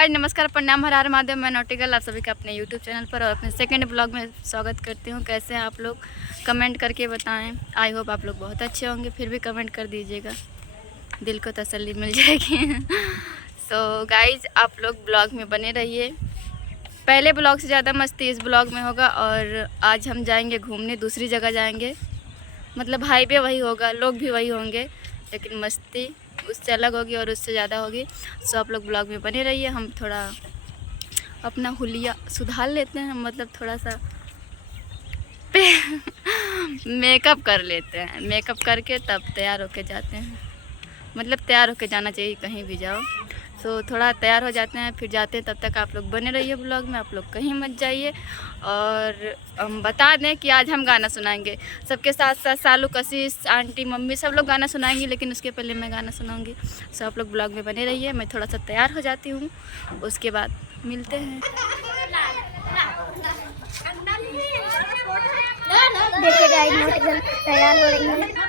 Guys, नमस्कार, प्रणाम, हर हर महादेव। मैं नोटिकल आप सभी का अपने यूट्यूब चैनल पर और अपने सेकंड ब्लॉग में स्वागत करती हूँ। कैसे हैं आप लोग, कमेंट करके बताएं। आई होप आप लोग बहुत अच्छे होंगे। फिर भी कमेंट कर दीजिएगा, दिल को तसल्ली मिल जाएगी। सो गाइस, आप लोग ब्लॉग में बने रहिए। पहले ब्लॉग से ज़्यादा मस्ती इस ब्लॉग में होगा। और आज हम जाएंगे घूमने, दूसरी जगह जाएंगे। मतलब हाईवे वही होगा, लोग भी वही होंगे, लेकिन मस्ती उससे अलग होगी और उससे ज़्यादा होगी। सो आप लोग ब्लॉग में बने रहिए। हम थोड़ा अपना हुलिया सुधार लेते हैं, मतलब थोड़ा सा मेकअप कर लेते हैं। मेकअप करके तब तैयार होके जाते हैं। मतलब तैयार होके जाना चाहिए कहीं भी जाओ। सो थोड़ा तैयार हो जाते हैं, फिर जाते हैं। तब तक आप लोग बने रहिए ब्लॉग में, आप लोग कहीं मत जाइए। और हम बता दें कि आज हम गाना सुनाएंगे सबके साथ साथ। सालू, कशिश, आंटी, मम्मी सब लोग गाना सुनाएंगे, लेकिन उसके पहले मैं गाना सुनाऊंगी। सो आप लोग ब्लॉग में बने रहिए। मैं थोड़ा सा तैयार हो जाती हूँ, उसके बाद मिलते हैं। देखिए गाइस, नोटिकल तैयार हो रही है।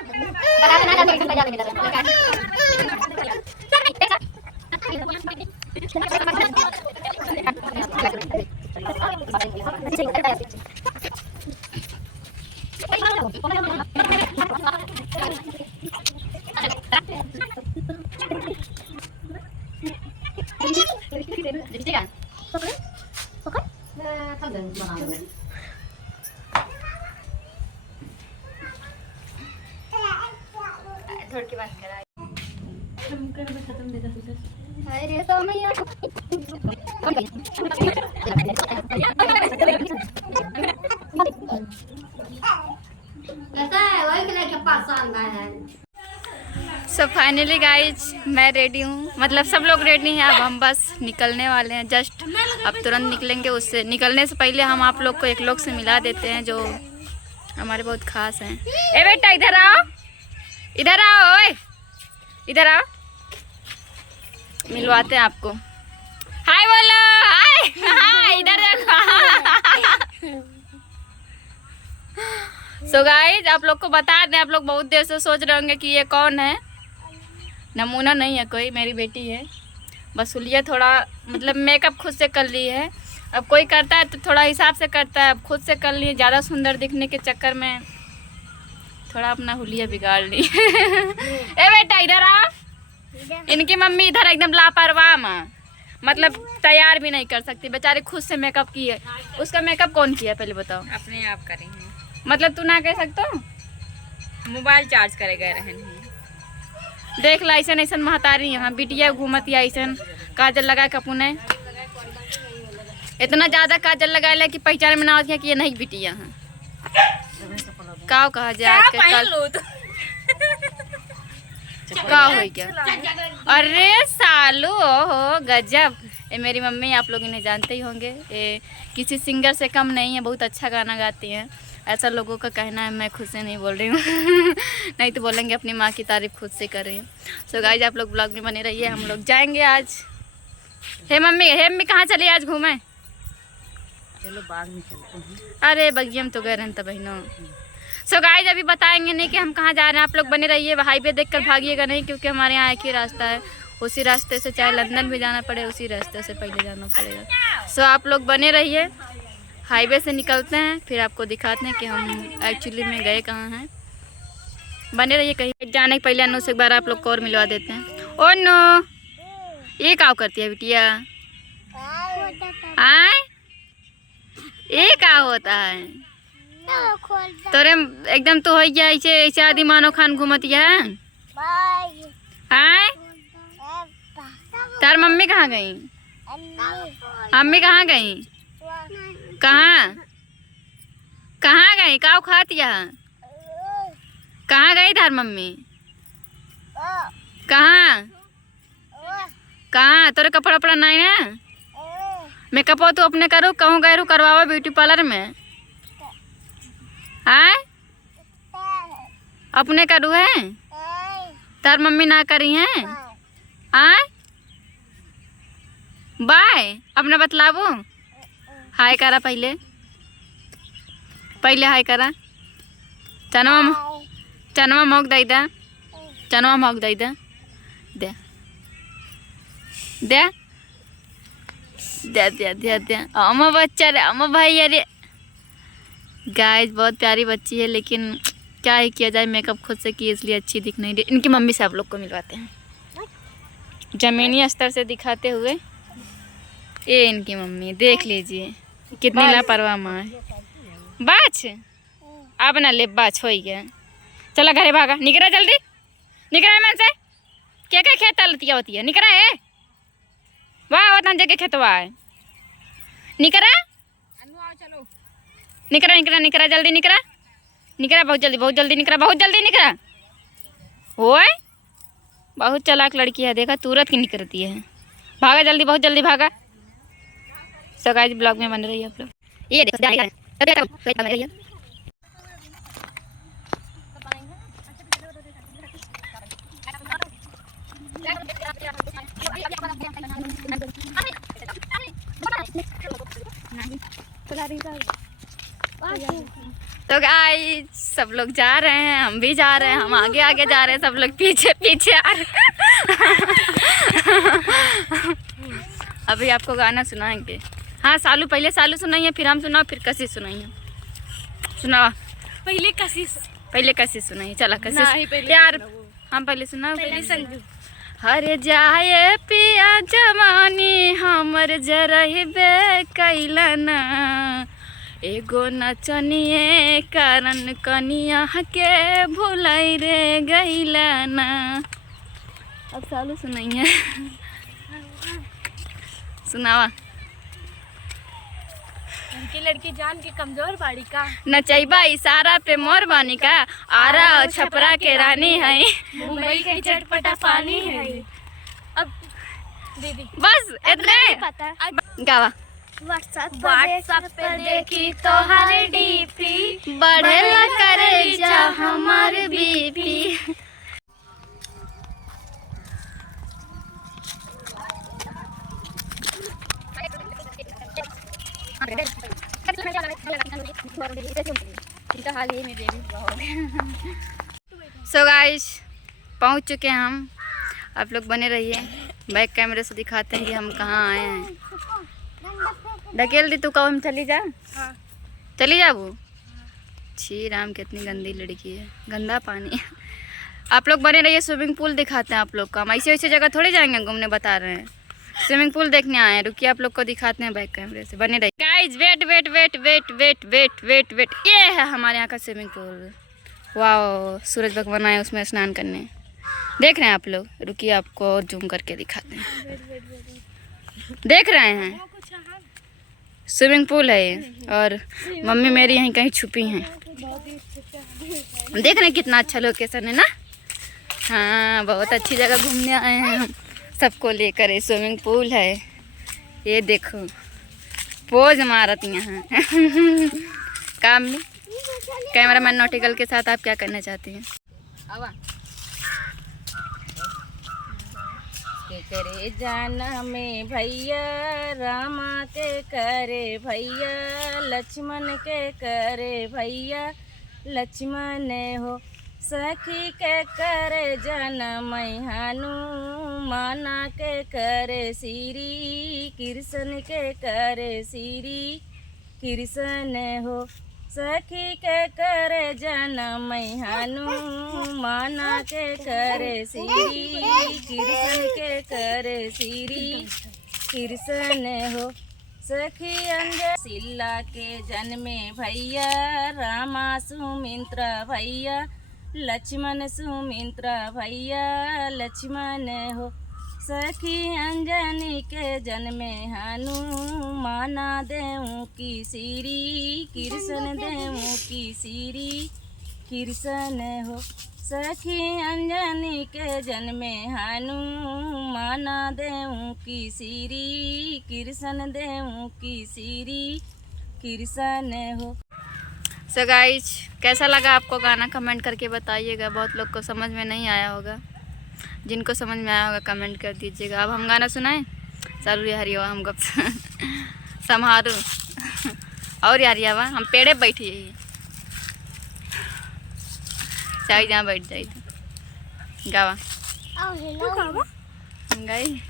थोड़ी की बात करा अरे सोमैया कैसा है वही के लेके पसंद है। सो फाइनली गाइज, मैं रेडी हूँ। मतलब सब लोग रेडी हैं। अब हम बस निकलने वाले हैं। जस्ट अब तुरंत निकलेंगे। उससे निकलने से पहले हम आप लोग को एक लोग से मिला देते हैं जो हमारे बहुत खास हैं। ए बेटा, इधर आओ, इधर आओ, ओए इधर आओ, मिलवाते हैं आपको। हाय बोलो, हाय हाय, इधर देखो। सो गाइज, आप लोग को बता दें, आप लोग बहुत देर से सोच रहे होंगे कि ये कौन है। नमूना नहीं है कोई, मेरी बेटी है। बस हुलिया थोड़ा मतलब मेकअप खुद से कर ली है। अब कोई करता है तो थोड़ा हिसाब से करता है, अब खुद से कर ली। ज़्यादा सुंदर दिखने के चक्कर में थोड़ा अपना हुलिया बिगाड़ ली। ए बेटा, इधर आ। इनकी मम्मी इधर एकदम लापरवाह माँ, मतलब तैयार भी नहीं कर सकती बेचारी, खुद से मेकअप की है। उसका मेकअप कौन किया पहले बताओ? अपने आप करेंगे। मतलब तू ना कह सकता? मोबाइल चार्ज करे गए रहन। देख ला, ऐसा ऐसा महतारी यहाँ बिटिया घूमत या ऐसा काजल लगा के अपने इतना ज्यादा काजल लगा ले कि पहचान में ना होती है कि ये नहीं बिटिया है। का कहा जाए आज के कल का हो क्या? अरे सालू, हो गजब। ये मेरी मम्मी, आप लोग इन्हें जानते ही होंगे। ये किसी सिंगर से कम नहीं है, बहुत अच्छा गाना गाती हैं। ऐसा लोगों का कहना है, मैं खुद से नहीं बोल रही हूँ। नहीं तो बोलेंगे अपनी माँ की तारीफ खुद से कर रही हूँ। सो गाइस, आप लोग ब्लॉग में बने रहिए। हम लोग जाएंगे आज। हे मम्मी कहाँ चली आज घूमे? चलो बाग में चलते हैं। अरे बगिया में तो गए रहते बहनों। सो गाइस, अभी बताएंगे नहीं कि हम कहाँ जा रहे हैं। आप लोग बने रहिए। हाईवे देखकर भागिएगा नहीं, क्योंकि हमारे यहाँ एक ही रास्ता है। उसी रास्ते से चाहे लंदन भी जाना पड़े, उसी रास्ते से पहले जाना पड़ेगा। सो आप लोग बने रहिए। हाईवे से निकलते हैं, फिर आपको दिखाते हैं कि हम एक्चुअली में गए कहाँ हैं। बने रहिए। कहीं जाने के पहले अनु से एक बार आप लोग को और मिलवा देते हैं। ओ नो, ये क्या करती है बिटिया? आए, ये क्या होता है? तोरे एकदम तो हो गया ऐसे ऐसे आदि मानो खान घूमती है। हाय, तार मम्मी कहाँ गई? मम्मी कहाँ गई? कहाँ कहाँ गई? का खाती है? कहाँ गई तार मम्मी? कहाँ कहाँ? तोरे कपड़ा उपड़ा नहीं है? मेकअप तो अपने करो, कहूँ गए रू करवाओ ब्यूटी पार्लर में? आए, अपने करू है? तार मम्मी ना करी है? आए बाय, अपना बतलाबू। हाय करा, पहले पहले हाय करा। चनवा मोक दई दा, चनवा मोक दई दा, दे दे दे दिया दिया दिया। अम्मा बच्चा रे, अम्मा भाई। अरे गाइस बहुत प्यारी बच्ची है, लेकिन क्या ही किया जाए, मेकअप खुद से की इसलिए अच्छी दिख नहीं रही। इनकी मम्मी से आप लोग को मिलवाते हैं जमीनी स्तर से दिखाते हुए। ये इनकी मम्मी, देख लीजिए कितनी लापरवाह माँ है। बाछ अब ना ले, बाछ हो गया। चला घरे भागा, निकरा जल्दी, निकरा मन से। क्या क्या खेत लतिया होती है, निकरा है वाह वतन जगह खेतवा है। निकरा चलो निकरा निकरा निकरा जल्दी निकरा, निकरा बहुत जल्दी निकरा, बहुत जल्दी निकरा। ओए बहुत चालाक लड़की है, देखा तुरंत की निकलती है। भागा जल्दी, बहुत जल्दी भागा। सो गाइस ब्लॉग में बन रही है आप लोग। ये देखो तो गाइस सब लोग जा रहे हैं, हम भी जा रहे हैं, हम आगे आगे जा रहे हैं, सब लोग पीछे पीछे आ रहे हैं। अभी आपको गाना सुनाएंगे। हाँ सालू, पहले सालू सुनाइए, फिर हम सुनाओ, फिर कशिश सुनाइए। सुनाओ पहले कशिश सुनाइए। चला कशिश यार, हम पहले सुनाओ। पहले संजू। हरे जाए पिया जवानी हमर जरहिबे कैलना, एगो नचनिए कारण कनिया के भुलाई रे गैलना। अब सालू सुनाइए। सुनावा। उनकी लड़की जान के कमजोर बाड़ी का, नचैबा इशारा पे मोर बानी का, आरा और छपरा के रानी है, मुंबई के चटपटा पानी है। अब दीदी बस इतने पता गावा। व्हाट्सएप पे देखी तो हर डीपी, बढ़ेला करे जा हमार बीपी। सो गाइस पहुंच चुके हैं हम, आप लोग बने रहिए। बैक कैमरे से दिखाते हैं कि हम कहाँ आए हैं। ढकेल दी तू, कहो हम चली जा। हाँ। चली जा वो। छी राम कितनी गंदी लड़की है, गंदा पानी। आप लोग बने रहिए, स्विमिंग पूल दिखाते हैं आप लोग को। हम ऐसे ऐसे जगह थोड़ी जाएंगे घूमने, बता रहे हैं स्विमिंग पूल देखने आए हैं। रुकिए आप लोग को दिखाते हैं बैक कैमरे से, बने रहिए। Guys wait wait wait wait wait wait wait wait, ये है हमारे यहाँ का स्विमिंग पूल। वाह सूरज भगवान आए उसमें स्नान करने, देख रहे हैं आप लोग। रुकिए आपको और जूम करके दिखाते हैं। देख रहे हैं स्विमिंग पूल है ये, और मम्मी मेरी यहीं कहीं छुपी हैं। देख रहे हैं कितना अच्छा लोकेशन है ना। हाँ बहुत अच्छी जगह घूमने आए हैं हम, सबको लेकर। स्विमिंग पूल है ये, देखो पोज मारत यहाँ। काम में कैमरामैन नॉटिकल के साथ आप क्या करना चाहती हैं? के करे जाना में भैया, रामा के करे भैया, लक्ष्मण के करे भैया, लक्ष्मण हो। सखी के करे जनम हनुमाना के करे श्री कृष्ण के करे श्री कृष्ण हो। सखी के करे जनम हनुमाना के करे श्री कृष्ण के करे श्री कृष्ण हो। सखी अंजन शिला के जन्मे भैया, रामा सुमित्रा भैया, लक्ष्मण सुमित्रा भैया, लक्ष्मण हो। सखी अंजनी के जन्मे हनुमाना देऊँ की श्री कृष्ण देऊँ की श्री कृष्ण हो। सखी अंजनी के जन्मे हनुमाना देऊँ की श्री कृष्ण देऊँ की श्री कृष्ण हो। सो गाइस कैसा लगा आपको गाना कमेंट करके बताइएगा। बहुत लोग को समझ में नहीं आया होगा, जिनको समझ में आया होगा कमेंट कर दीजिएगा। अब हम गाना सुनाएं? चलो यार ये हम गप संभारू और यार ये हम पेड़े बैठे यही चाहे जहाँ बैठ जाए तो गावा गाई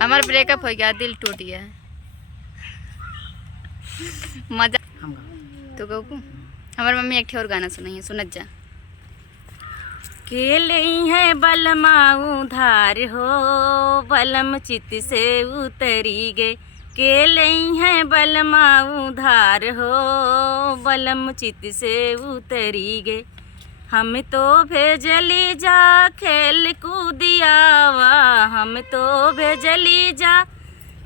हमारा ब्रेकअप हो गया, दिल टूट गया है। मजा तो कहू हमारी मम्मी एक और गाना सुनाइए, सुनत जा। केले है बलमा उधार हो, बलम चित से उतरी गे। केले है बलमा उधार हो, बलम चित से उतरी गे। हम तो भेजली जा खेल कूदियावा, हम तो भेजली जा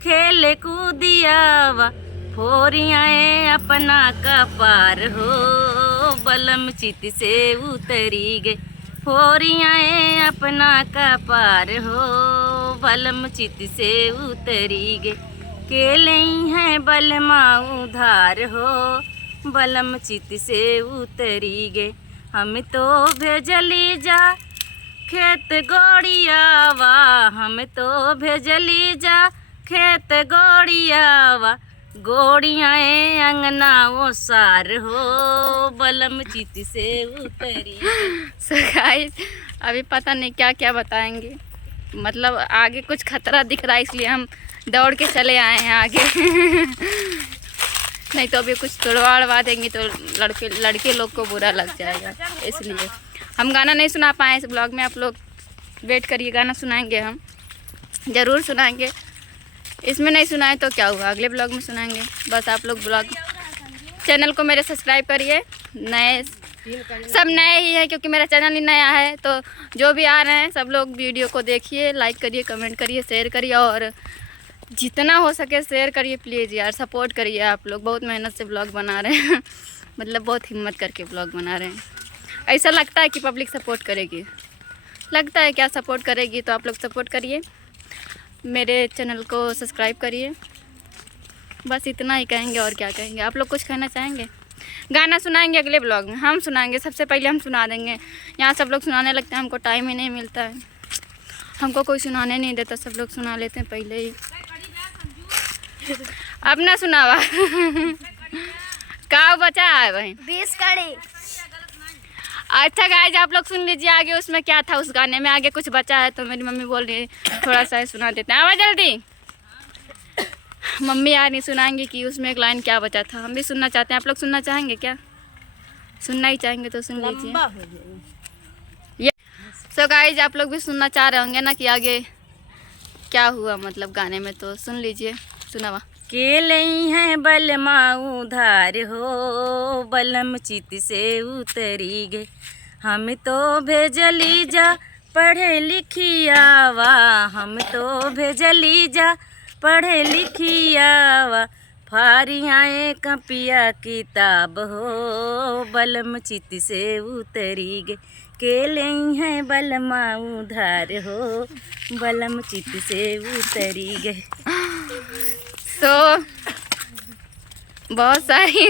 खेल कूदियावा। फोरियाँ अपना का पार हो, बलम चित से उतरी गे। फोरियाँ अपना का पार हो, बलम चित से उतरी गे। केले हैं बलमा उधार हो, बलम चित से उतरी गे। हम तो भेजली जा खेत गोड़ियावा, हम तो भेजली जा खेत गोड़ियावा। गोड़ियाँ अंगना वो सार हो, बलम चित से उतरी। सो गाइस अभी पता नहीं क्या क्या बताएंगे, मतलब आगे कुछ खतरा दिख रहा है इसलिए हम दौड़ के चले आए हैं आगे। नहीं तो अभी कुछ तोड़वा देंगे तो लड़के लोग को बुरा लग जाएगा, इसलिए हम गाना नहीं सुना पाए इस ब्लॉग में। आप लोग वेट करिए, गाना सुनाएंगे, हम ज़रूर सुनाएंगे। इसमें नहीं सुनाए तो क्या हुआ, अगले ब्लॉग में सुनाएंगे। बस आप लोग ब्लॉग चैनल को मेरे सब्सक्राइब करिए। नए सब नए ही है क्योंकि मेरा चैनल ही नया है, तो जो भी आ रहे हैं सब लोग वीडियो को देखिए, लाइक करिए, कमेंट करिए, शेयर करिए और जितना हो सके शेयर करिए प्लीज़ यार, सपोर्ट करिए। आप लोग बहुत मेहनत से ब्लॉग बना रहे हैं मतलब बहुत हिम्मत करके ब्लॉग बना रहे हैं। ऐसा लगता है कि पब्लिक सपोर्ट करेगी, लगता है क्या सपोर्ट करेगी, तो आप लोग सपोर्ट करिए, मेरे चैनल को सब्सक्राइब करिए। बस इतना ही कहेंगे और क्या कहेंगे। आप लोग कुछ कहना चाहेंगे? गाना सुनाएंगे अगले ब्लॉग में, हम सुनाएंगे, सबसे पहले हम सुना देंगे। यहाँ सब लोग सुनाने लगते हैं, हमको टाइम ही नहीं मिलता है, हमको कोई सुनाने नहीं देता, सब लोग सुना लेते हैं पहले ही। अपना सुनावा का बचा है भाई 20 कड़ी। अच्छा गाइस आप लोग सुन लीजिए आगे उसमें क्या था, उस गाने में आगे कुछ बचा है, तो मेरी मम्मी बोल रही है थोड़ा सा सुना देते हैं। आवाज़ जल्दी, मम्मी यार नहीं सुनाएंगे कि उसमें एक लाइन क्या बचा था, हम भी सुनना चाहते हैं। आप लोग सुनना चाहेंगे क्या? सुनना ही चाहेंगे तो सुन लीजिए। सो गाइस आप लोग भी सुनना चाह रहे होंगे ना कि आगे क्या हुआ मतलब गाने में, तो सुन लीजिए, सुनावा। केले हैं बलमा उधार हो, बलम चित से उतरी गे। हम तो भेजली जा पढ़े लिखियावा, हम तो भेजली जा पढ़े लिखियावा। फारियाँ कपिया किताब हो, बलम चित से उतरी गे। केले हैं बलमा उधार हो, बलम चित से उतरी गे। तो बहुत सारी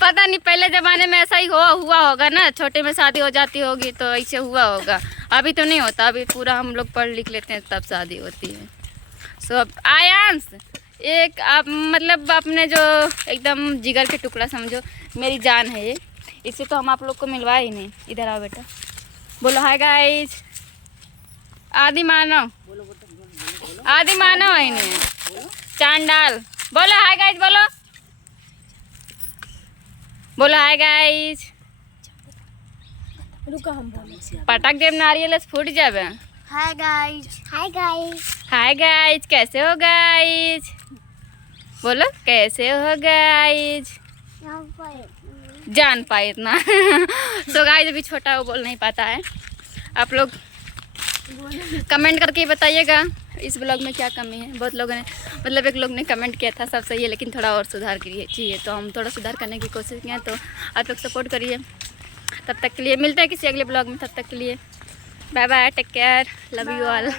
पता नहीं पहले ज़माने में ऐसा ही हुआ होगा ना, छोटे में शादी हो जाती होगी तो ऐसे हुआ होगा। अभी तो नहीं होता, अभी पूरा हम लोग पढ़ लिख लेते हैं तब शादी होती है। सो अब आयांश एक आप मतलब अपने जो एकदम जिगर के टुकड़ा समझो, मेरी जान है ये, इसे तो हम आप लोग को मिलवा ही नहीं। इधर आओ बेटा, बोलो हाय गाइस। आदि मानव, आदि मानव है नहीं चांडाल, बोलो हाय गाइस, बोलो बोलो हाय गाइस। रुको हम बोले पटक देव नारियल से फूट जावे। Hi guys, hi guys, hi guys, कैसे हो गाइस? बोलो कैसे हो गाइस? जान पाए इतना सो गाइस अभी छोटा वो बोल नहीं पाता है। आप लोग कमेंट करके बताइएगा इस ब्लॉग में क्या कमी है। बहुत लोगों ने मतलब एक लोग ने कमेंट किया था सब सही है लेकिन थोड़ा और सुधार चाहिए, तो हम थोड़ा सुधार करने की कोशिश किए, तो आप लोग सपोर्ट करिए। तब तक के लिए मिलते हैं किसी अगले ब्लॉग में, तब तक के लिए bye bye, take care, love you all.